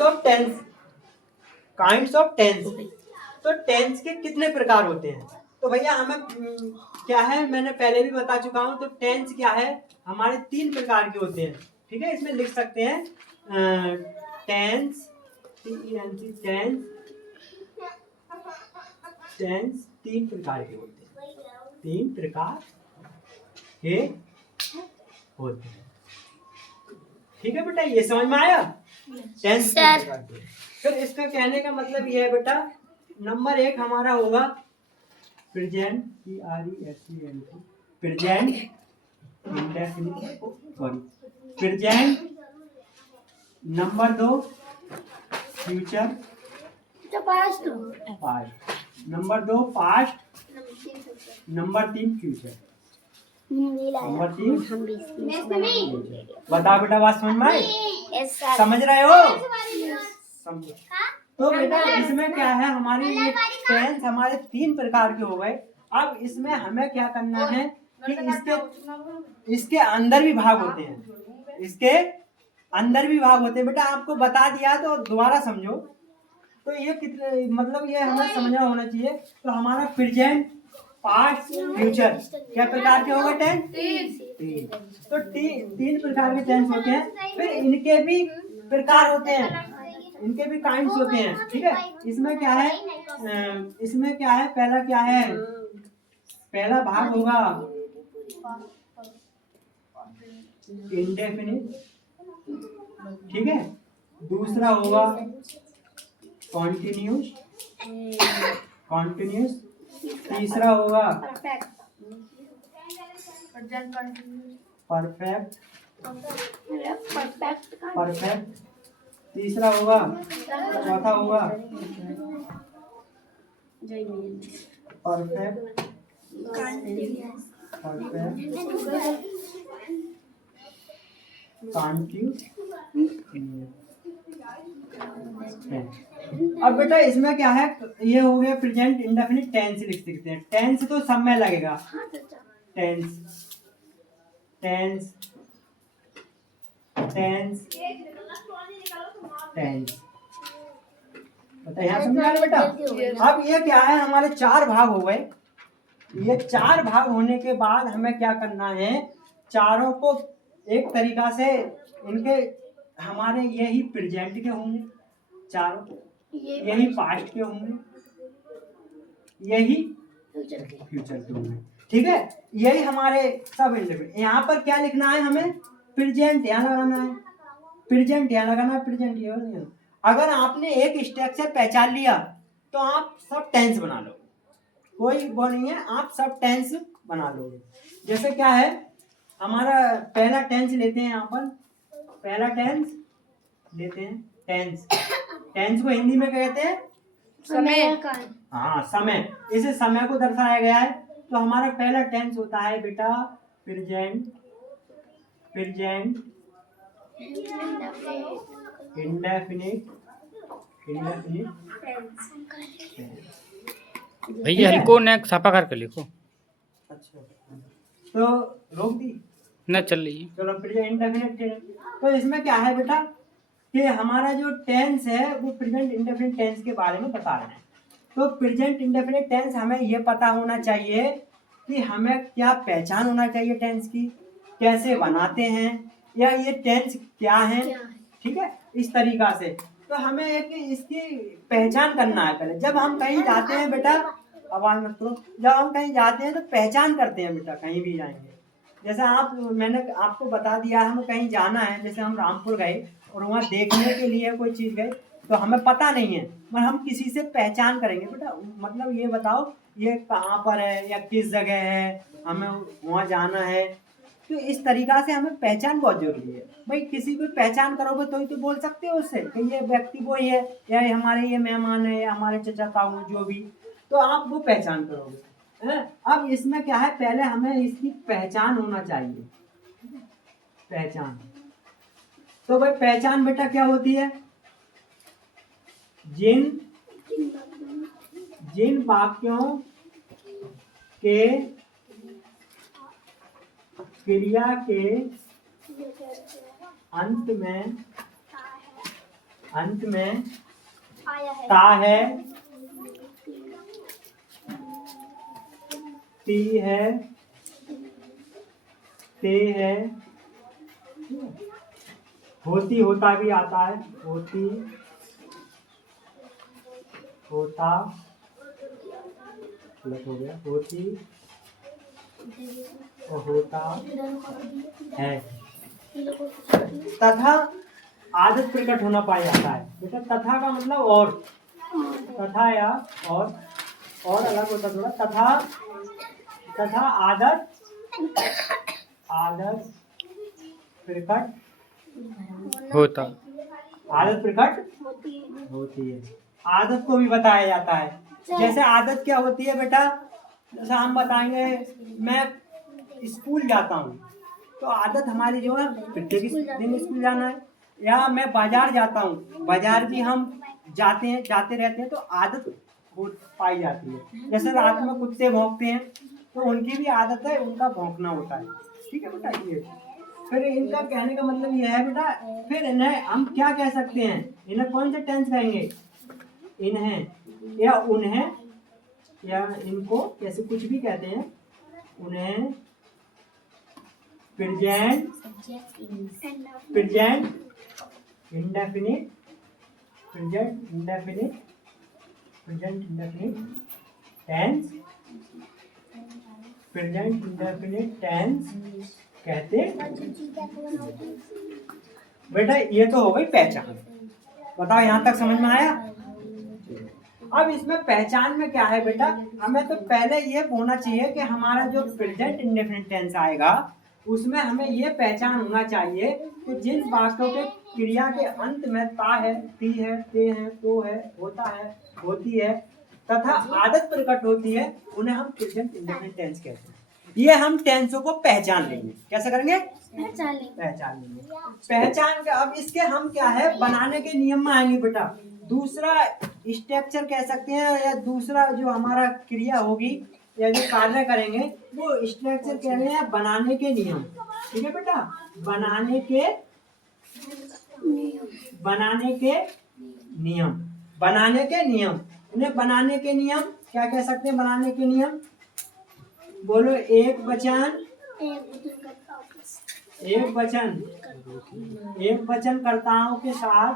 Of tense, kinds of tense. तो tense के कितने प्रकार होते हैं? तो भैया हमें क्या है, मैंने पहले भी बता चुका हूं। तो टेंस क्या है, हमारे 3 प्रकार के होते हैं। ठीक है, इसमें लिख सकते हैं टेंस, टेंस, टेंस 3 प्रकार के होते हैं, 3 प्रकार के होते हैं। ठीक है बेटा, ये समझ में आया? टेंस 3 प्रकार के। फिर इसका कहने का मतलब ये है बेटा, नंबर 1 हमारा होगा present, PRESENT, present indefinite, sorry present. Number 2 future, past. Number 2 past. Number 3 future. Number 3 बताओ बेटा, बात समझ में आई? समझ रहे हो? समझो। तो बेटा इसमें क्या है, हमारी ये टेंस हमारे 3 प्रकार के हो गए। अब इसमें हमें क्या करना है कि इसके अंदर भी भाग होते हैं, इसके अंदर भी भाग होते हैं। बेटा आपको बता दिया तो दोबारा समझो। तो ये कितने मतलब ये हमें समझना होना चाहिए। तो हमारा प्रेजेंट, पास्ट, फ्यूचर क्या प्रकार के हो गए टेंस? 3। तो 3 प्रकार के टेंस होते हैं। फिर इनके भी प्रकार होते हैं, इनके भी काइंड्स होते हैं। ठीक है, इसमें क्या है, इसमें क्या है, पहला क्या है, पहला भाग होगा इंडेफिनिट। ठीक है, दूसरा होगा कॉन्टिन्यूस, कॉन्टिन्यूस। तीसरा होगा परफेक्ट, परफेक्ट। तीसरा होगा, चौथा होगा परफेक्ट, परफेक्ट, कॉन्टिन्यूस। अब बेटा इसमें क्या है, ये हो गया प्रेजेंट इंडेफिनिट टेंस लिख सकते हैं। टेंस तो सब में लगेगा, टेंस, टेंस, टेंस, टेंस। बता यहाँ समझा रहे बेटा? अब ये क्या है, हमारे 4 भाग हो गए। ये 4 भाग होने के बाद हमें क्या करना है, चारों को एक तरीका से इनके हमारे यही प्रेजेंट के होंगे चारों, यही पास्ट के होंगे, यही फ्यूचर के होंगे। ठीक है, यही हमारे सब इंडिपेंडेंट। यहाँ पर क्या लिखना है हमें, प्रेजेंट यहाँ लगाना है, प्रेजेंट यहाँ लगाना है, प्रेजेंट ये। अगर आपने एक स्ट्रक्चर पहचान लिया तो आप सब टेंस बना लो, कोई वो नहीं है, आप सब टेंस बना लोगे। जैसे क्या है, हमारा पहला टेंस लेते हैं, यहाँ पर पहला टेंस लेते हैं, टेंस। टेंस को हिंदी में कहते हैं समय। हाँ समय, इसे समय को दर्शाया गया है। तो हमारा पहला टेंस होता है बेटा प्रेजेंट, प्रेजेंट इंडेफिनिट, इंडेफिनिट भैया हल्को ने छापा करके लिखो। अच्छा, तो रोक दी न चल रही है। चलो प्रेजेंट इंडेफिनिट। तो इसमें क्या है बेटा कि हमारा जो टेंस है वो प्रेजेंट इंडेफिनिट टेंस के बारे में बता रहे हैं। तो प्रेजेंट इंडेफिनिट टेंस हमें ये पता होना चाहिए कि हमें क्या पहचान होना चाहिए टेंस की, कैसे बनाते हैं, या ये टेंस क्या है। ठीक है, इस तरीका से। तो हमें एक इसकी पहचान करना है। पहले जब हम कहीं जाते हैं बेटा, आवाज मत करो, जब हम कहीं जाते हैं तो पहचान करते हैं बेटा, कहीं भी जाएंगे। जैसे मैंने आपको बता दिया, हमें कहीं जाना है, जैसे हम रामपुर गए और वहाँ देखने के लिए कोई चीज़ गए, तो हमें पता नहीं है, पर हम किसी से पहचान करेंगे बेटा, मतलब ये बताओ ये कहाँ पर है या किस जगह है, हमें वहाँ जाना है। तो इस तरीका से हमें पहचान बहुत जरूरी है भाई। किसी को पहचान करोगे तो ही तो बोल सकते हो उससे कि ये व्यक्ति वो ही है, या ये हमारे ये मेहमान है, या हमारे चचा ताऊ जो भी, तो आप वो पहचान करोगे है? अब इसमें क्या है, पहले हमें इसकी पहचान होना चाहिए, पहचान। तो भाई पहचान बेटा क्या होती है, जिन वाक्यों के क्रिया के अंत अंत में आया है। ता है, ती है, ते है, होती होता भी आता है, होती होता गलत हो गया, होती और होता है। तथा आदत प्रकट होना पाया जाता है। बेटा तथा का मतलब और, तथा या और अलग होता थोड़ा। तथा आदत प्रकट होता आदत प्रकट होती है। आदत को भी बताया जाता है। जैसे आदत क्या होती है बेटा, जैसे हम बताएंगे मैं स्कूल जाता हूँ, तो आदत हमारी जो है प्रत्येक दिन स्कूल जाना है। या मैं बाजार जाता हूँ, बाजार भी हम जाते रहते हैं, तो आदत पाई जाती है। जैसे रात में कुत्ते भौंकते हैं, तो उनकी भी आदत है, उनका भौंकना होता है। ठीक है बेटा, ये फिर इनका कहने का मतलब यह है बेटा, फिर इन्हें हम क्या कह सकते हैं, इन्हें कौन सा टेंस कहेंगे, इन्हें या उन्हें या इनको, कैसे कुछ भी कहते हैं, उन्हें प्रेजेंट इंडेफिनिट टेंस कहते बेटा। ये तो हो गई पहचान। बताओ यहाँ तक समझ में आया। अब इसमें पहचान में क्या है बेटा, हमें तो पहले ये होना चाहिए कि हमारा जो प्रेजेंट इंडेफिनिट टेंस आएगा उसमें हमें ये पहचान होना चाहिए कि जिन वाक्यों के क्रिया के अंत में ता है, ती है, ते है, तो है, होता है, होती है तथा आदत प्रकट होती है, उन्हें हम प्रेजेंट इंडेफिनिट टेंस कहते हैं। ये हम टेंसों को पहचान लेंगे। कैसे करेंगे, पहचान लेंगे। पहचान के अब इसके हम क्या है बनाने के नियम में आएंगे बेटा। दूसरा स्ट्रक्चर कह सकते हैं, या दूसरा जो हमारा क्रिया होगी या जो कार्य करेंगे वो स्ट्रक्चर कह रहे हैं बनाने के नियम। ठीक है बेटा, बनाने के नियम। उन्हें बनाने के नियम क्या कह सकते हैं, बनाने के नियम बोलो। एक वचन कर्ताओं के साथ